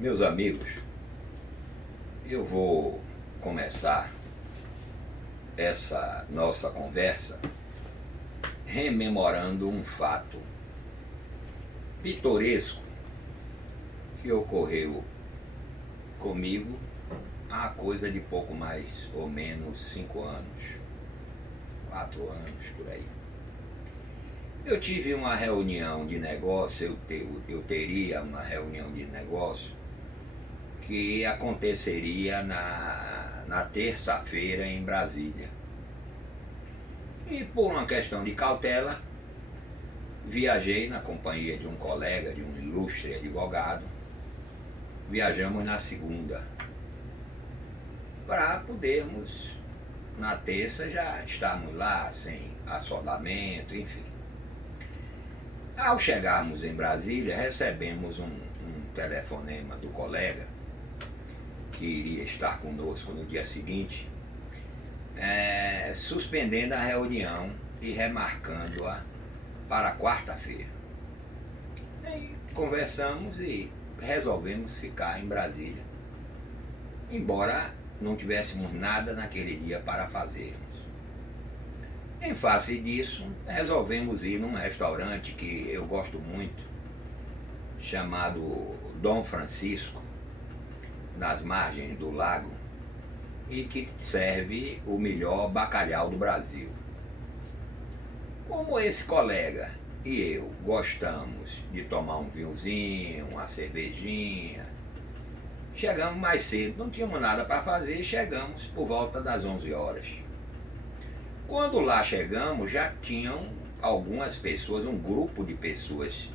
Meus amigos, eu vou começar essa nossa conversa rememorando um fato pitoresco que ocorreu comigo há coisa de pouco mais ou menos 5 anos, 4 anos por aí. Eu tive uma reunião de negócio, eu teria uma reunião de negócio que aconteceria na terça-feira em Brasília. E por uma questão de cautela, viajei na companhia de um colega, de um ilustre advogado. Viajamos na segunda, para podermos, na terça, já estarmos lá, sem assolamento, enfim. Ao chegarmos em Brasília, recebemos um telefonema do colega, que iria estar conosco no dia seguinte, suspendendo a reunião e remarcando-a para quarta-feira. Aí conversamos e resolvemos ficar em Brasília, embora não tivéssemos nada naquele dia para fazermos. Em face disso, resolvemos ir num restaurante que eu gosto muito, chamado Dom Francisco, nas margens do lago, e que serve o melhor bacalhau do Brasil. Como esse colega e eu gostamos de tomar um vinhozinho, uma cervejinha, chegamos mais cedo, não tínhamos nada para fazer, chegamos por volta das 11 horas. Quando lá chegamos, já tinham algumas pessoas, um grupo de pessoas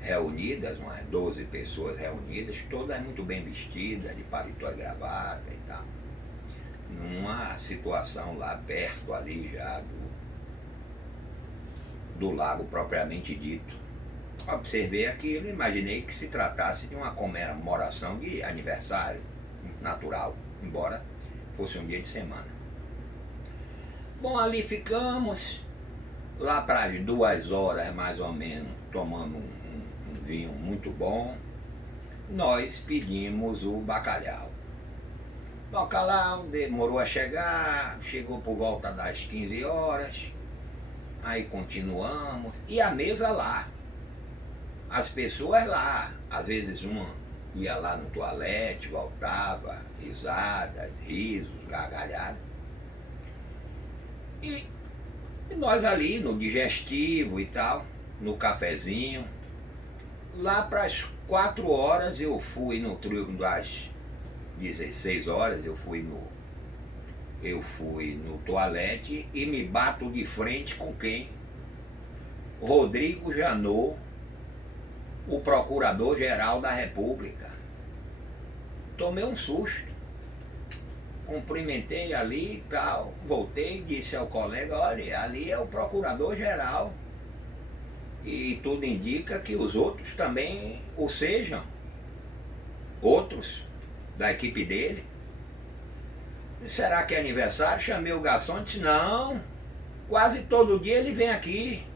reunidas, umas 12 pessoas reunidas, todas muito bem vestidas, de paletó e gravata e tal, numa situação lá perto ali já do lago propriamente dito. Observei aquilo e imaginei que se tratasse de uma comemoração de aniversário natural, embora fosse um dia de semana. Bom, ali ficamos, lá para as 2 horas mais ou menos, tomando um vinho muito bom, nós pedimos o bacalhau. O bacalhau demorou a chegar, chegou por volta das 15 horas, aí continuamos, e a mesa lá, as pessoas lá, às vezes uma ia lá no toalete, voltava, risadas, risos, gargalhadas, e nós ali no digestivo e tal, no cafezinho. Lá para as 4 horas eu fui no trio das 16 horas, eu fui no toalete e me bato de frente com quem? Rodrigo Janot, o Procurador-Geral da República. Tomei um susto. Cumprimentei ali e tal, voltei e disse ao colega, olha, ali é o Procurador-Geral. E tudo indica que os outros também o sejam. Outros da equipe dele. Será que é aniversário? Chamei o garçom e disse, não, quase todo dia ele vem aqui.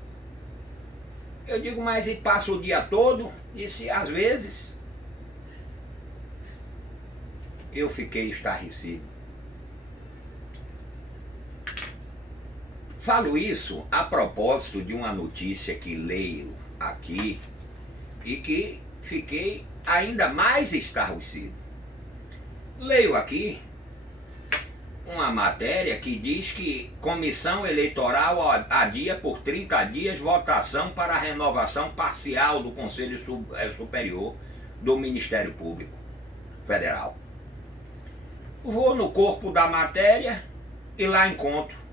Eu digo, mas ele passa o dia todo? Disse, às vezes. Eu fiquei estarrecido. Falo isso a propósito de uma notícia que leio aqui e que fiquei ainda mais estarrecido. Leio aqui uma matéria que diz que Comissão Eleitoral adia por 30 dias votação para a renovação parcial do Conselho Superior do Ministério Público Federal. Vou no corpo da matéria e lá encontro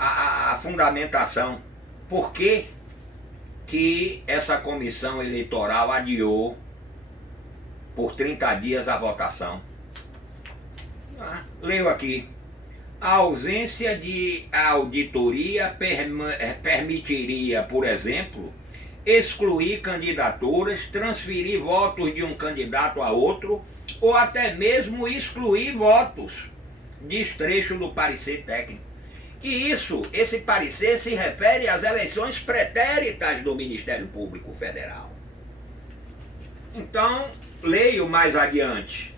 a fundamentação. Por que essa comissão eleitoral adiou por 30 dias a votação? Leio aqui. A ausência de auditoria permitiria, por exemplo, excluir candidaturas, transferir votos de um candidato a outro ou até mesmo excluir votos, diz trecho do parecer técnico. E esse parecer se refere às eleições pretéritas do Ministério Público Federal. Então, leio mais adiante.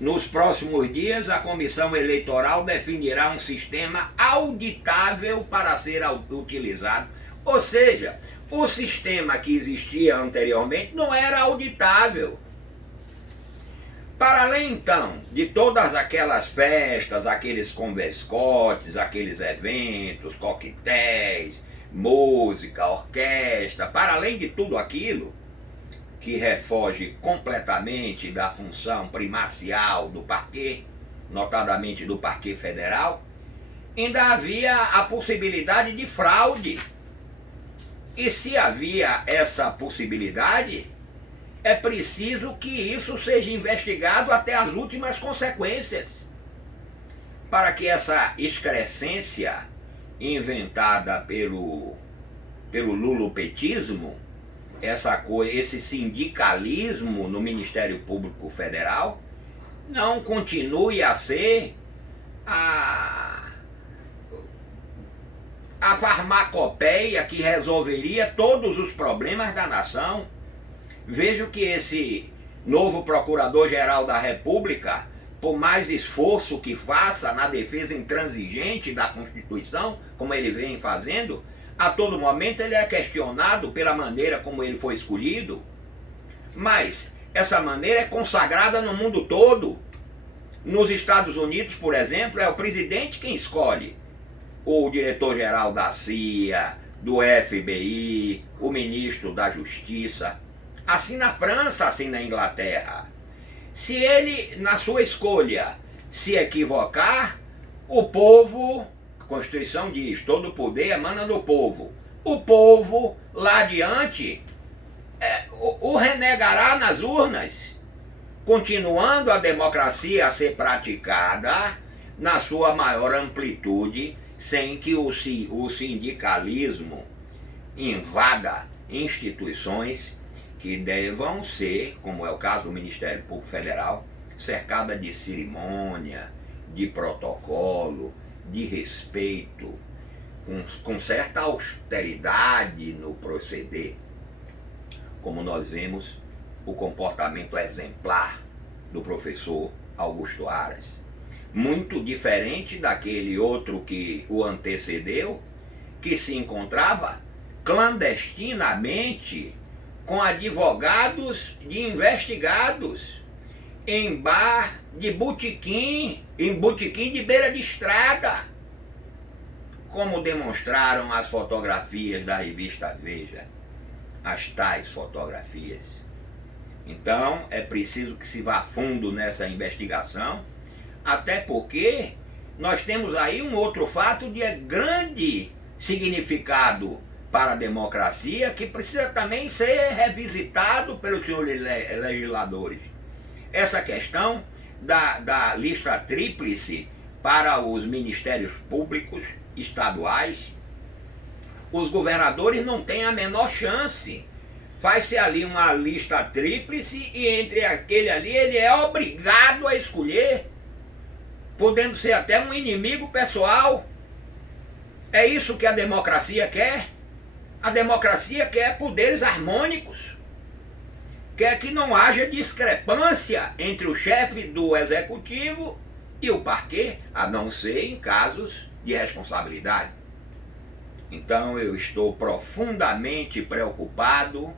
Nos próximos dias, a Comissão Eleitoral definirá um sistema auditável para ser utilizado. Ou seja, o sistema que existia anteriormente não era auditável. Para além, então, de todas aquelas festas, aqueles converscotes, aqueles eventos, coquetéis, música, orquestra, para além de tudo aquilo que refoge completamente da função primacial do parquê, notadamente do parquê federal, ainda havia a possibilidade de fraude. E se havia essa possibilidade, é preciso que isso seja investigado até as últimas consequências, para que essa excrescência inventada pelo lulopetismo, esse sindicalismo no Ministério Público Federal, não continue a ser a farmacopeia que resolveria todos os problemas da nação. Vejo que esse novo Procurador-Geral da República, por mais esforço que faça na defesa intransigente da Constituição, como ele vem fazendo, a todo momento ele é questionado pela maneira como ele foi escolhido, mas essa maneira é consagrada no mundo todo. Nos Estados Unidos, por exemplo, é o presidente quem escolhe o diretor-geral da CIA, do FBI, o ministro da Justiça. Assim na França, assim na Inglaterra. Se ele, na sua escolha, se equivocar, o povo, a Constituição diz, todo poder emana do povo. O povo, lá adiante, o renegará nas urnas, continuando a democracia a ser praticada na sua maior amplitude, sem que o sindicalismo invada instituições que devam ser, como é o caso do Ministério Público Federal, cercada de cerimônia, de protocolo, de respeito, com certa austeridade no proceder, como nós vemos o comportamento exemplar do professor Augusto Aras. Muito diferente daquele outro que o antecedeu, que se encontrava clandestinamente com advogados de investigados em bar de botequim, em botequim de beira de estrada, como demonstraram as fotografias da revista Veja, as tais fotografias. Então é preciso que se vá fundo nessa investigação, até porque nós temos aí um outro fato de grande significado para a democracia, que precisa também ser revisitado pelos senhores legisladores. Essa questão da lista tríplice para os ministérios públicos estaduais, os governadores não têm a menor chance. Faz-se ali uma lista tríplice e entre aquele ali ele é obrigado a escolher, podendo ser até um inimigo pessoal. É isso que a democracia quer? A democracia quer poderes harmônicos, quer que não haja discrepância entre o chefe do executivo e o parquê, a não ser em casos de responsabilidade. Então eu estou profundamente preocupado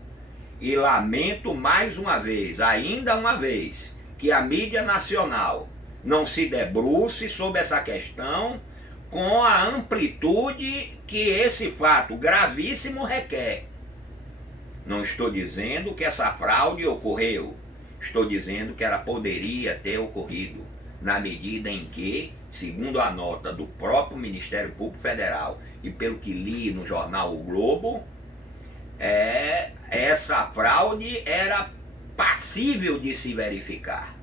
e lamento mais uma vez, ainda uma vez, que a mídia nacional não se debruce sobre essa questão com a amplitude que esse fato gravíssimo requer. Não estou dizendo que essa fraude ocorreu, estou dizendo que ela poderia ter ocorrido, na medida em que, segundo a nota do próprio Ministério Público Federal e pelo que li no jornal O Globo, essa fraude era passível de se verificar,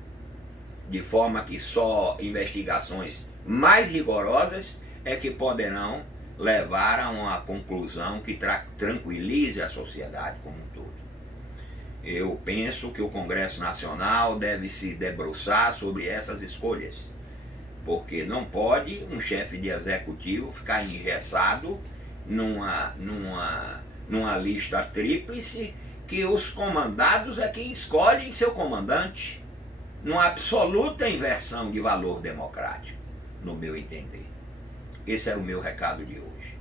de forma que só investigações mais rigorosas é que poderão levar a uma conclusão que tranquilize a sociedade como um todo. Eu penso que o Congresso Nacional deve se debruçar sobre essas escolhas, porque não pode um chefe de executivo ficar engessado numa lista tríplice que os comandados é quem escolhem seu comandante, numa absoluta inversão de valor democrático, no meu entender. Esse era o meu recado de hoje.